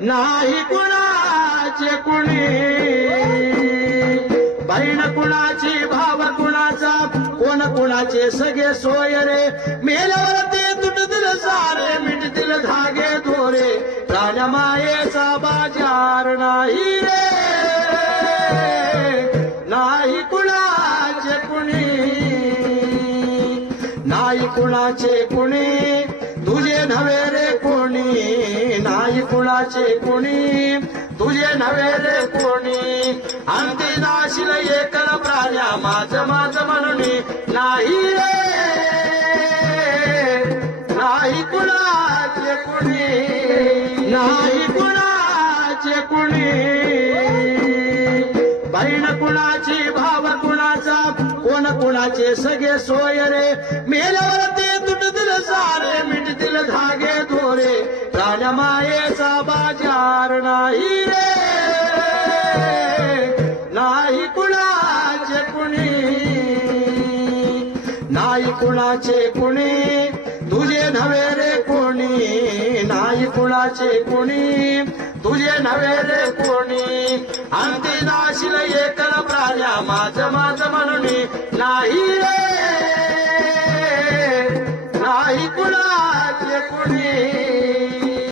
नाही कुणाचे कुणी. बहीण कुणाची भाव कुणाचा कोण कुणाचे सगळे सोय रे. मेल्यावर ते तुटतील सारे मिटतील धागे दोरे राजा मायेचा बाजार नाही रे. नाही कुणाचे कुणी. नाही कुणाचे कुणी. तुझे नव्हे रे कुणाचे कुणी? तुझे नव्हे रे कोणी. अंती नाशिल एकल प्राण्या माझ माझ म्हणून नाही रे. नाही कुणाचे कुणी. नाही कुणाचे कुणी. बहीण कुणाची भाव कुणाचा? कोण कुणाचे सगळे सोय रे? मेल्यावर राजा मायेचा बाजार नाही रे. नाही कुणाचे कुणी. नाही कुणाचे कुणी. तुझे नव्हे रे कोणी. नाही कुणाचे कुणी. तुझे नव्हे रे कोणी. अंती नाशिल एकल प्राण्या माझ माझ म्हणून नाही रे. नाही कुणाचे कुणी.